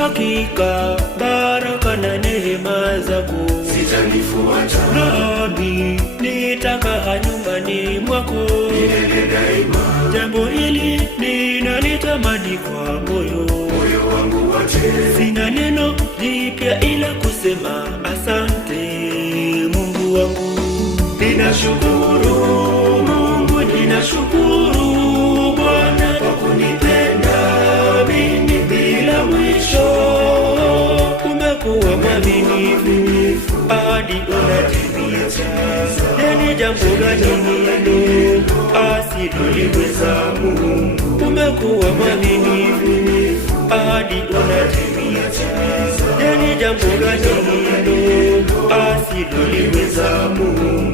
Hakika baraka na neema zako zitanifuata, nami nitakaa nyumbani mwako milele daima. Jambo hili ninalitamani kwa moyo wangu wote. Sina neno jipya ila kusema asante Mungu wangu. Ninashukuru Mungu, ninashukuru Bwana kwa kunipenda mimi bila mwisho. Umekuwa mwaminifu hadi unatimiza. Ni jambo gani hilo asiloliweza Mungu? Umekuwa mwaminifu hadi unatimiza. Ni jambo gani hilo asiloliweza Mungu?